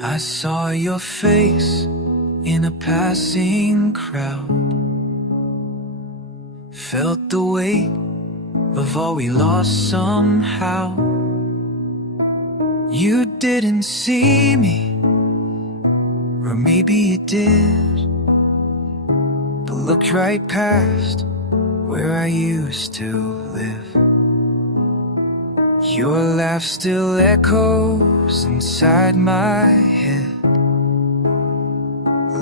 I saw your face in a passing crowd, felt the weight of all we lost somehow. You didn't see me, or maybe you did, but looked right past where I used to live. Your laugh still echoes inside my head,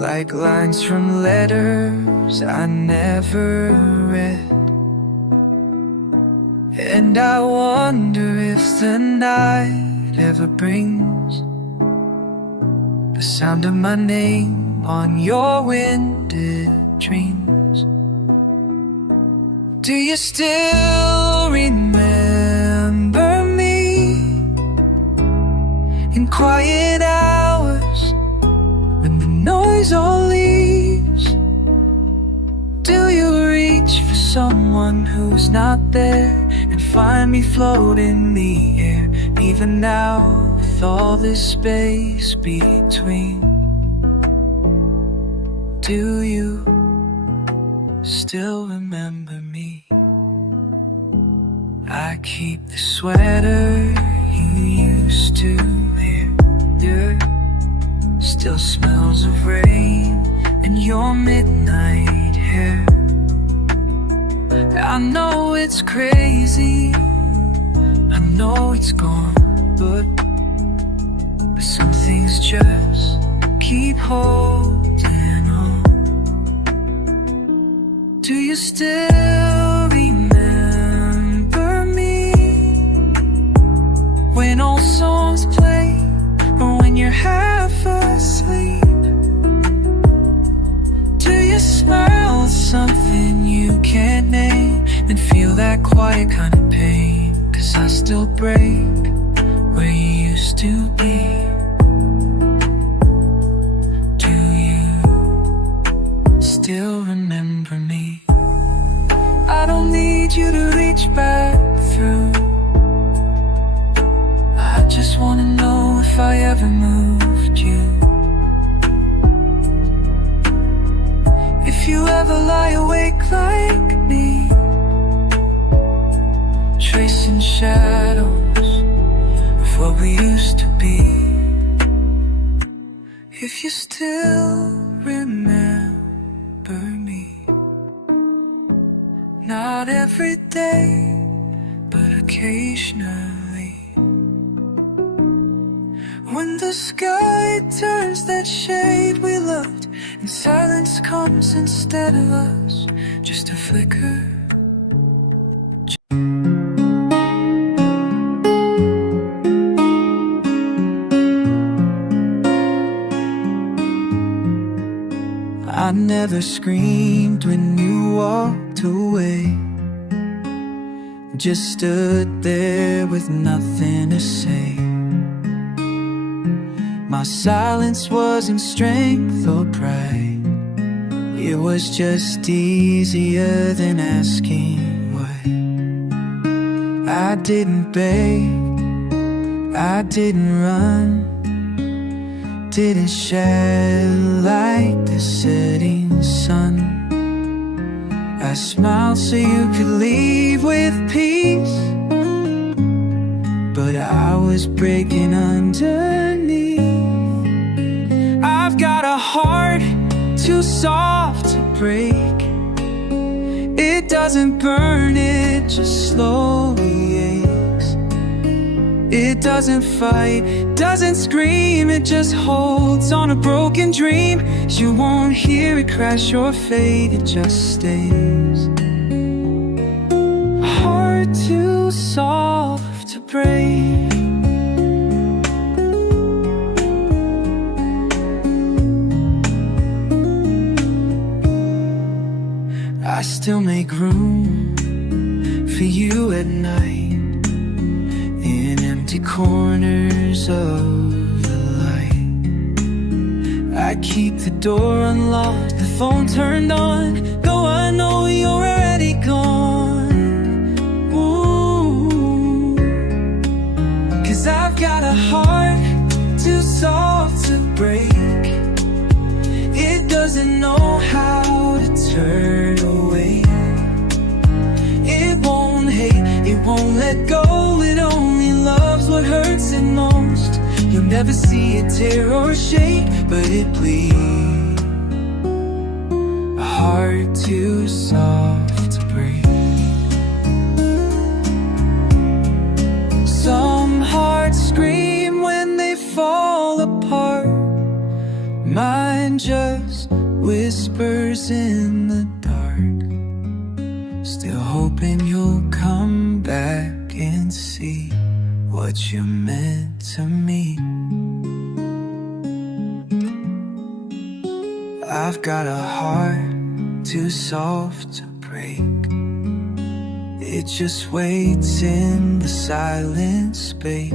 like lines from letters I never read. And I wonder if the night ever brings the sound of my name on your winded dreams. Do you still remember me in quiet hours when the noise all leaves? Do you reach for someone who's not there and find me floating in the air, even now with all this space between? Do you still remember me? I keep the sweater you used to wear, still smells of rain and your midnight hair. I know it's crazy, I know it's gone, but some things just keep holding on. Do you still remember me when old songs play, or when you're half asleep? Do you smell something you can't name and feel that quiet kind of pain? 'Cause I still break where you used to be. Do you still remember me? I don't need you to reach back through. I just wanna know if I ever moved you. If you ever lie awake like me, tracing shadows of what we used to be. If you still remember me. Not every day, but occasionally, when the sky turns that shade we loved and silence comes instead of us, just a flicker. I never screamed when you walked away, just stood there with nothing to say. My silence wasn't strength or pride, it was just easier than asking why. I didn't beg, I didn't run, didn't shed like the setting sun. I smiled so you could leave with peace, but I was breaking underneath. I've got a heart too soft to break. It doesn't burn, it just slowly aches. It doesn't fight, doesn't scream, it just holds on a broken dream. You won't hear it crash or fade, it just stays. Heart too soft to break. I still make room for you at night in empty corners of the light. I keep the door unlocked, the phone turned on, though I know you're already gone. Ooh, 'cause I've got a heart too soft to break. It doesn't know how to turn away. It won't hate, it won't let go. It only loves what hurts it most. You'll never see it tear or shake, but it bleeds. A heart too soft to break. Some hearts scream when they fall apart. Mine just whispers in the dark. Still hoping you'll come back and see what you meant to me. I've got a heart too soft to break. It just waits in the silent space.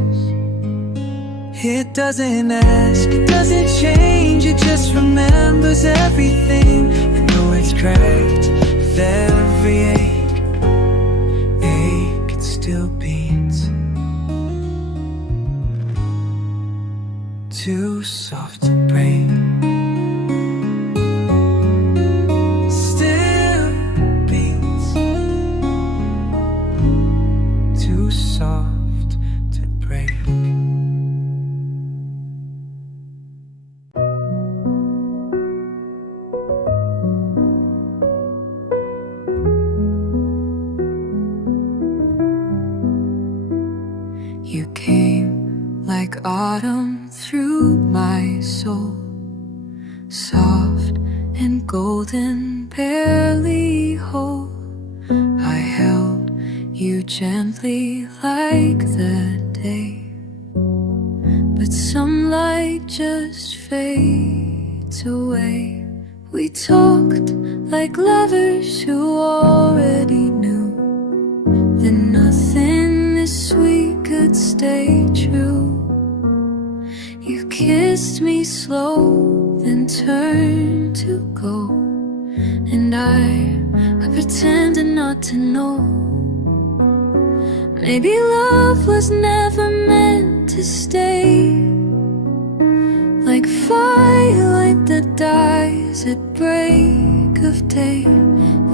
It doesn't ask, it doesn't change, it just remembers everything. And though it's cracked with every ache, it still beats. Too soft to break. Still beats. Too soft to break. You came like autumn through my soul, soft and golden, barely whole. I held you gently like the day, but some light just fades away. We talked like lovers who already knew that nothing this sweet could stay true. You kissed me slow, then turned to go, and I pretended not to know. Maybe love was never meant to stay. Like firelight that dies at break of day,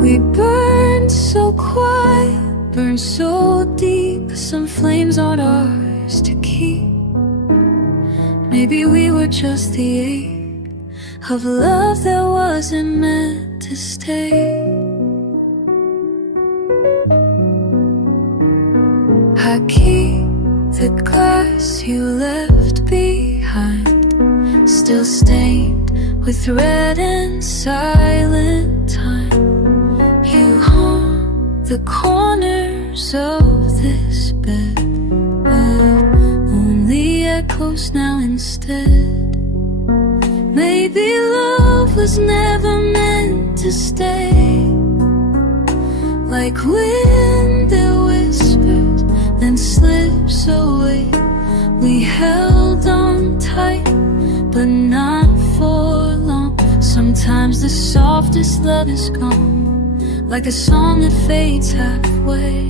we burned so quiet, burned so deep. Some flames aren't ours to keep. Maybe we were just the ache of love that wasn't meant to stay. I keep the glass you left behind, still stained with red and silent time. You haunt the corners of this bed, but only echoes now instead. Maybe love was never meant to stay. Like wind that whispers, then slips away. We held on tight, but not for long. Sometimes the softest love is gone, like a song that fades halfway.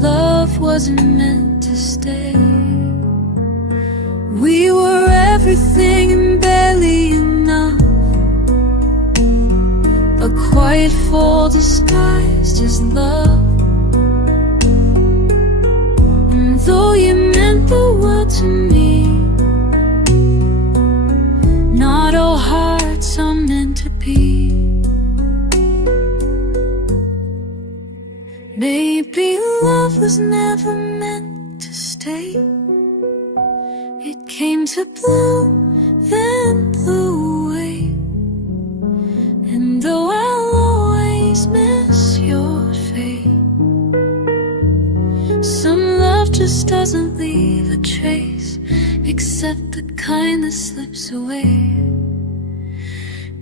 Love wasn't meant to stay. We were everything and barely enough, a quiet fall disguised as love. And though you meant the world to me, not all hearts are meant to be. Maybe love was never meant to stay. It came to bloom, then blew away. And though I'll always miss your face, some love just doesn't leave a trace, except the kind that slips away.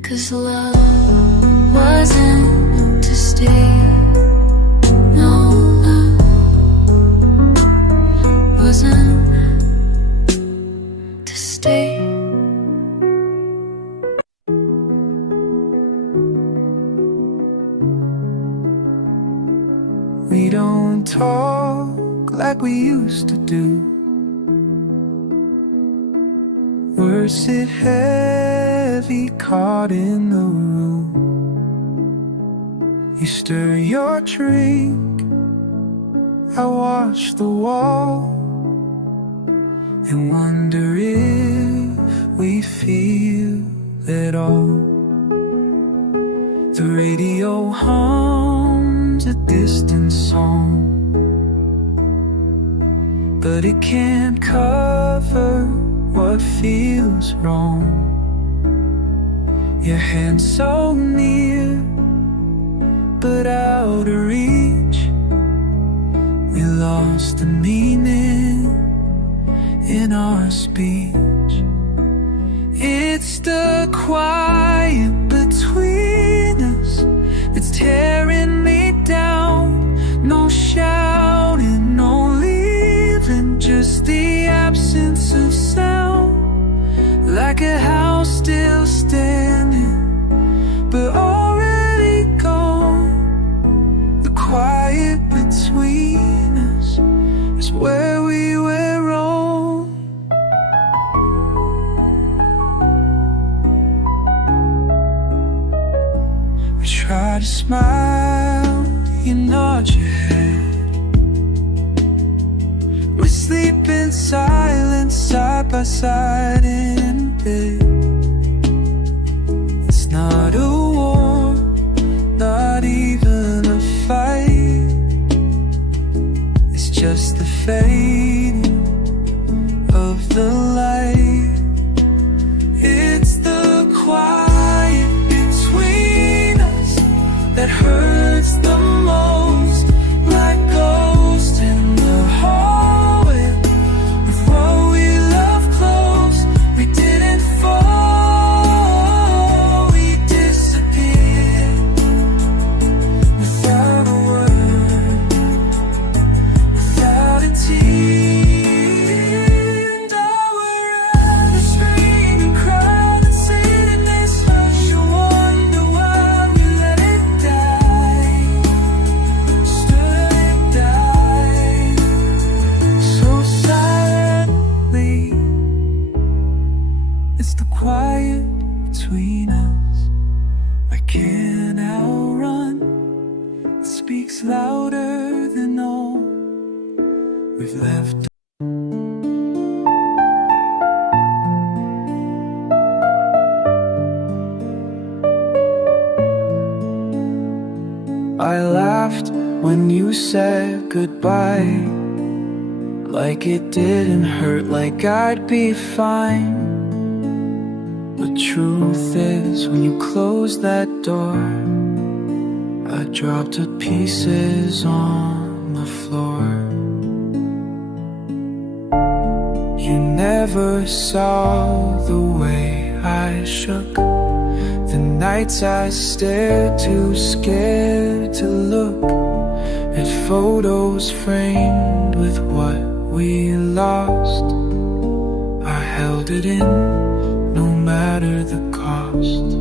'Cause love wasn't to stay. No, love wasn't to stay. We don't talk like we used to do. Words sit heavy, caught in the room. You stir your drink, I watch the wall, and wonder if we feel it all. The radio hums a distant song, but it can't cover what feels wrong. Your hand's so near, but out of reach. We lost the meaning in our speech. It's the quiet between us that's tearing me down. No shouting, no leaving, just the absence of sound. Like a house still standing, but already gone. The quiet between us is where we went wrong. We try to smile, you nod your head. We sleep in silence, side by side in bed. It's not a war, not even a fight. It's just the fading of the light. It's the quiet between us that hurts the most, like ghosts in the hallway. With what we love close, we didn't fall, we disappeared without a word, without a tear. Now we're out of screaming, crying, and sitting this hush. You wonder why we let it die, stood it die so silently. It's the quiet between us I can't outrun. It speaks louder than all we've left. I laughed when you said goodbye, like it didn't hurt, like I'd be fine. The truth is, when you closed that door, I dropped to pieces on the floor. You never saw the way I shook, the nights I stared, too scared to look at photos framed with what we lost. I held it in, no matter the cost.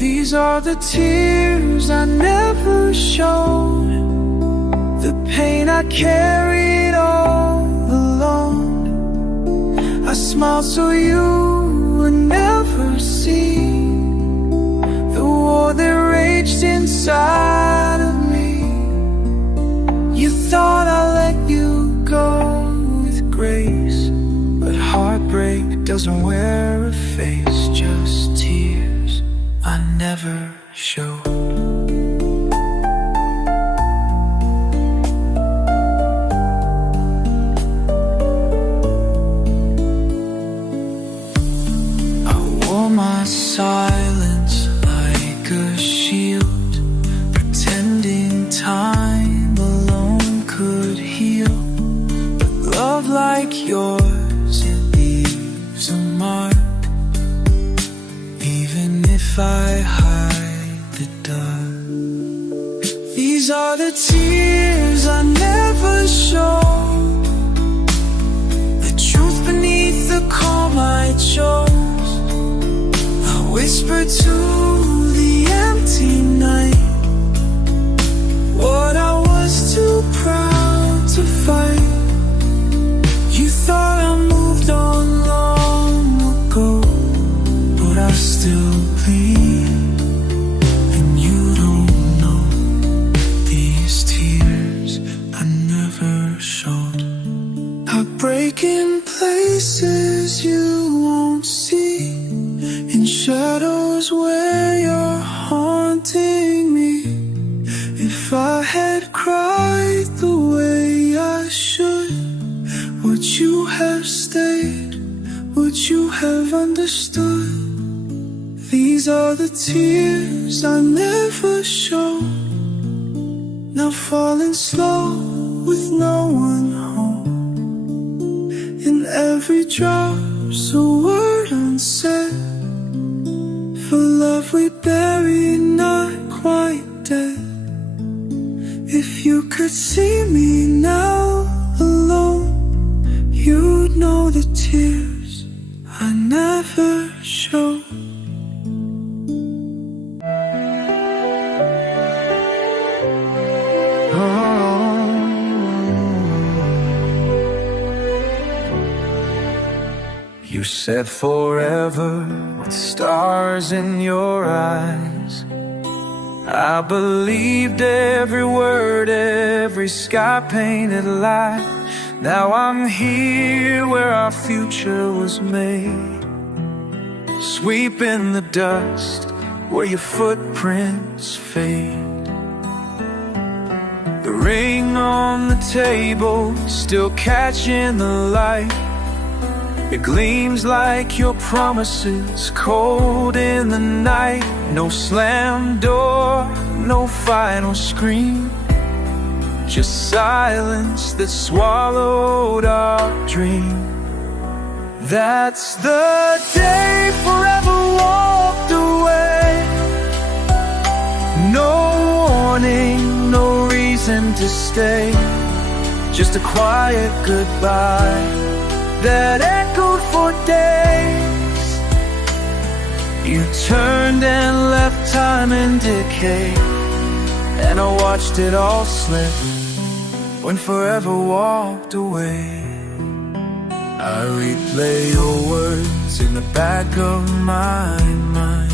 These are the tears I never showed, the pain I carried all alone. I smiled so you would never see the war that raged inside of me. You thought I let you go with grace, but heartbreak doesn't wear a face, just tears I never showed. My silence like a shield, pretending time alone could heal. But love like yours, it leaves a mark, even if I hide the dark. These are the tears I never showed, the truth beneath the calm I chose. Whisper to the empty night what I was too proud to fight. You thought I moved on long still bleed, and you don't know these tears I never showed. I break in places you won't see, in shadows where you're haunting me. If I had cried the way I should, would you have stayed? Would you have understood? These are the tears I never showed, now falling slow with no one home. In every drop's a word unsaid, for love we buried, not quite dead. If you could see me now alone, you'd know the tears I never showed. You said forever with stars in your eyes. I believed every word, every sky-painted lie. Now I'm here where our future was made, sweeping the dust where your footprints fade. The ring on the table still catching the light. It gleams like your promises, cold in the night. No slammed door, no final scream, just silence that swallowed our dream. That's the day forever walked away. No warning, no reason to stay, just a quiet goodbye that echoed for days. You turned and left time in decay, and I watched it all slip when forever walked away. I replay your words in the back of my mind,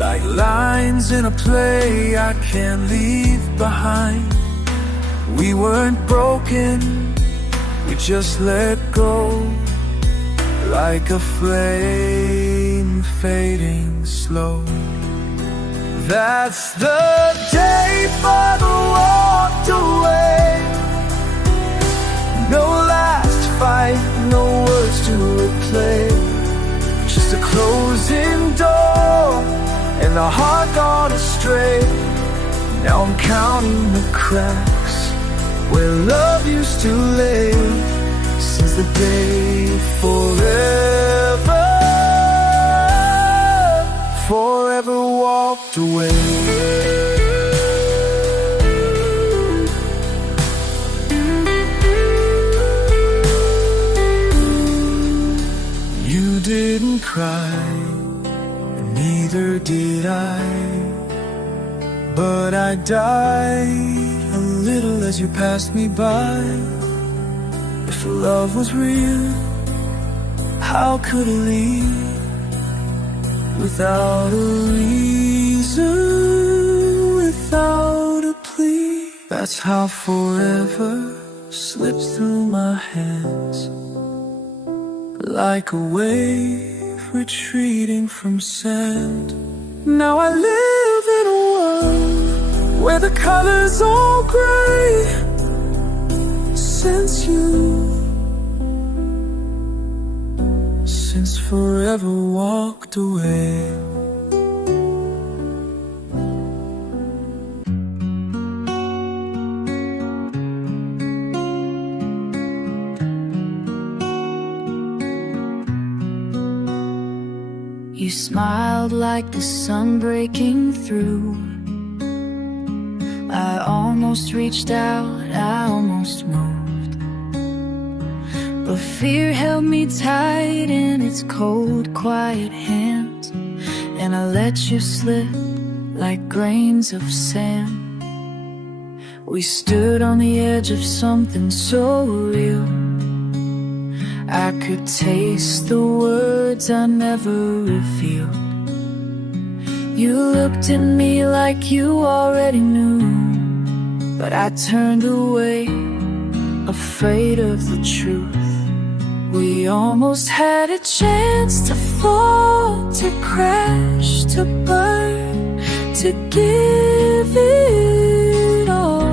like lines in a play I can't leave behind. We weren't broken, we just let go, like a flame fading slow. That's the day Father walked away. No last fight, no words to replay, just a closing door and the heart gone astray. Now I'm counting the cracks where love used to lay, since the day forever walked away. You didn't cry, neither did I, but I died a little as you passed me by. If love was real, how could it leave without a reason, without a plea? That's how forever slips through my hands, like a wave retreating from sand. Now I live in a world where the colors all gray, since forever walked away. You smiled like the sun breaking through. I almost reached out, I almost moved, but fear held me tight in its cold, quiet hands, and I let you slip like grains of sand. We stood on the edge of something so real. I could taste the words I never revealed. You looked at me like you already knew, but I turned away, afraid of the truth. We almost had a chance to fall, to crash, to burn, to give it all.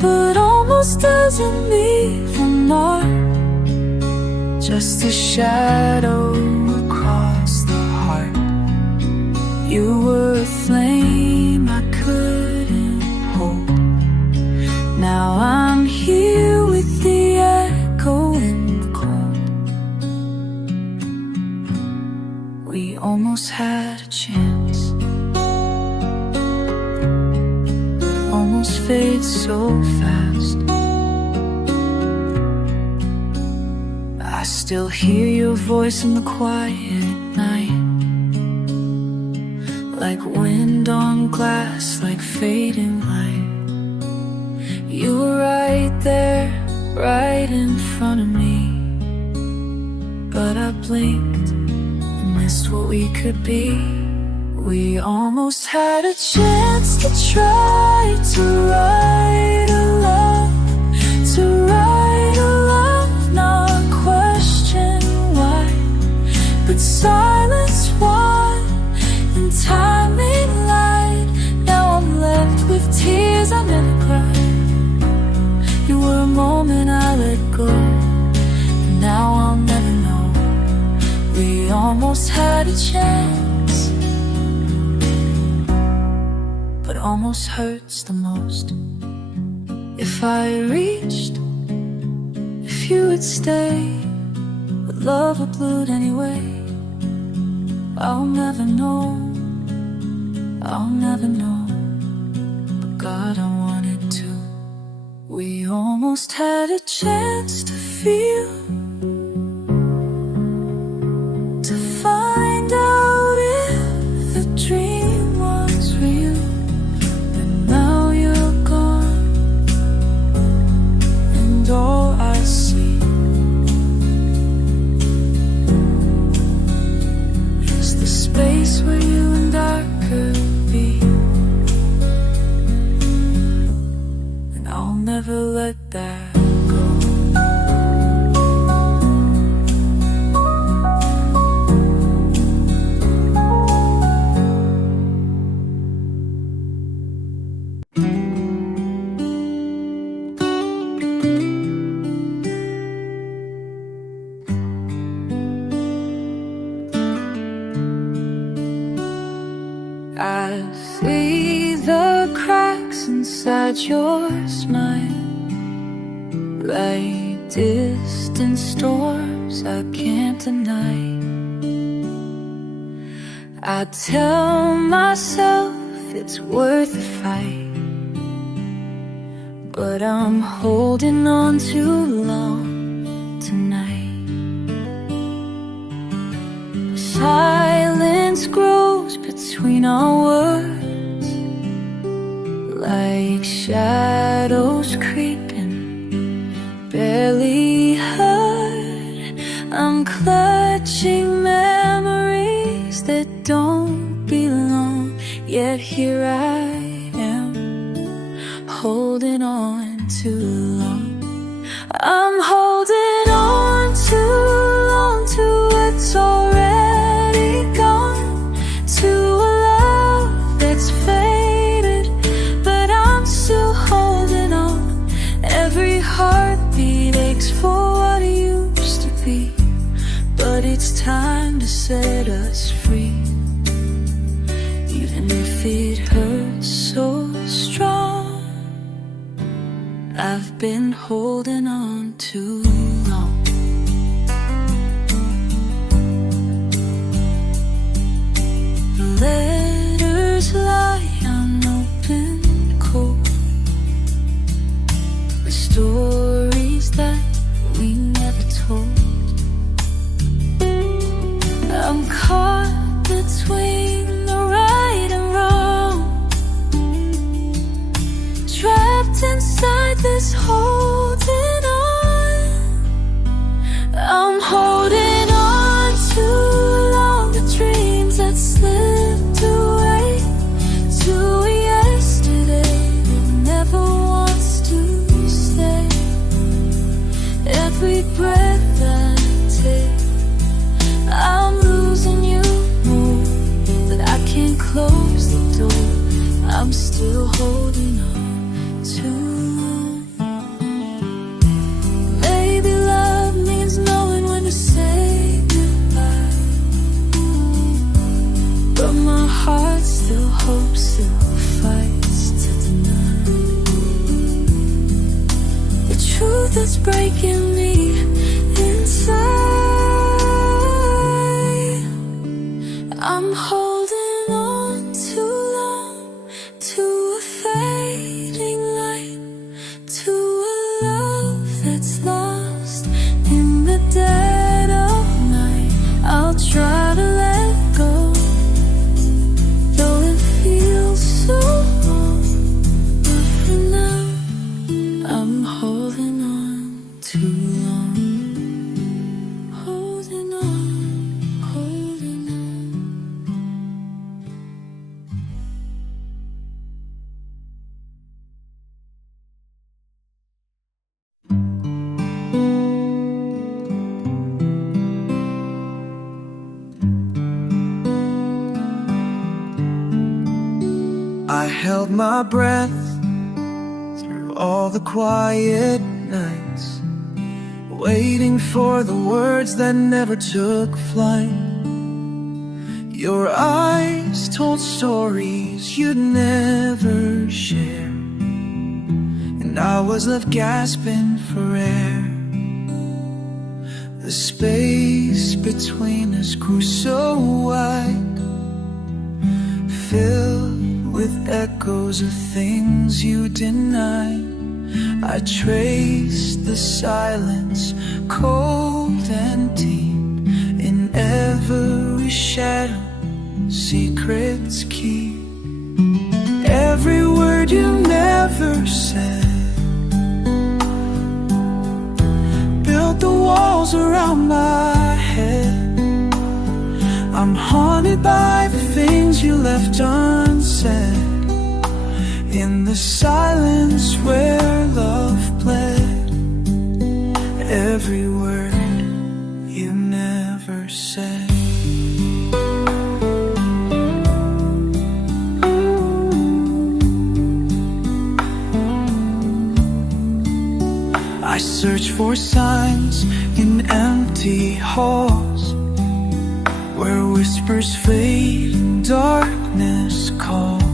But almost doesn't leave a mark, just a shadow across the heart. You were a flame I couldn't hold. Now I'm here with the echo in the cold. We almost had a chance, almost fades so fast. I still hear your voice in the quiet night, like wind on glass, like fading light. You were right there, right in front of me, but I blinked and missed what we could be. We almost had a chance to try to write a love, to write a love, not question why. But silence won and timing lied. Now I'm left with tears I never cried. You were a moment I let go, and now I'll never know. We almost had a chance, but almost hurts the most. If I reached, if you would stay, but love would blood anyway. I'll never know, I'll never know, but God, I wanted to. We almost had a chance to feel, to find out if the dream was real. But now you're gone, and all I see is the space where you and I could be. And I'll never let that go. I see the cracks inside your smile, like distant storms I can't deny. I tell myself it's worth the fight, but I'm holding on too long tonight. Silence grows between our words, like shadows creeping, barely heard. I'm clutching memories that don't belong, yet here I am, holding on too long. I'm holding on too long to what's already gone, to a love that's faded, but I'm still holding on. Every heartbeat aches for what it used to be, but it's time to set us free. Even if it hurts so strong, I've been holding on too long. The letters lie unopened cold, the stories that we never told. I'm caught between the right and wrong, trapped inside this holding on. hope still fights to deny the truth that's breaking me inside. I'm holding on too long to a fading light, to a love that's lost in the dead of night. I'll try to let go, though it feels so wrong. But for now, I'm holding on too long. Holding on, holding on. I held my breath through all the quiet nights, waiting for the words that never took flight. Your eyes told stories you'd never share, and I was left gasping for air. The space between us grew so wide, filled with echoes of things you denied. I traced the silence, cold and deep, in every shadow secrets keep. Every word you never said built the walls around my head. I'm haunted by the things you left unsaid, in the silence where love bled. Every word you never said. I search for signs in empty halls, where whispers fade and darkness calls.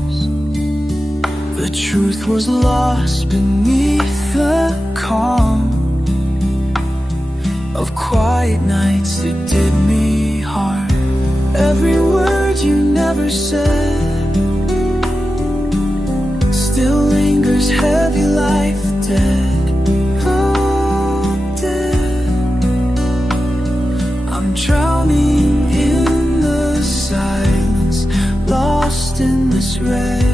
The truth was lost beneath the calm of quiet nights that did me harm. Every word you never said still lingers heavy like the dead. Oh, dead. I'm drowning in the silence, lost in this red,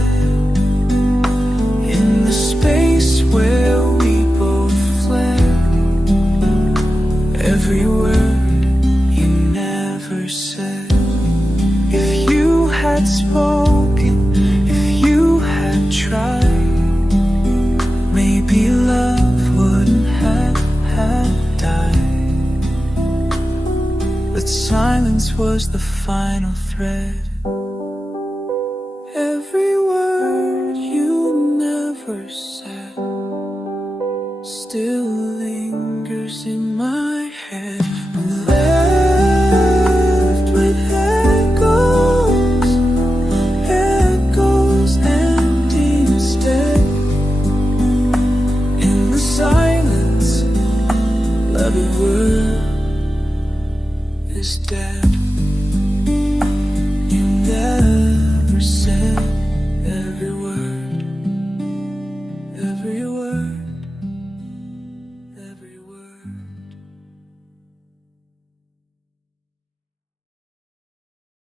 in the space where we both fled. Every word you never said. If you had spoken, if you had tried, maybe love wouldn't have died. But silence was the final thread.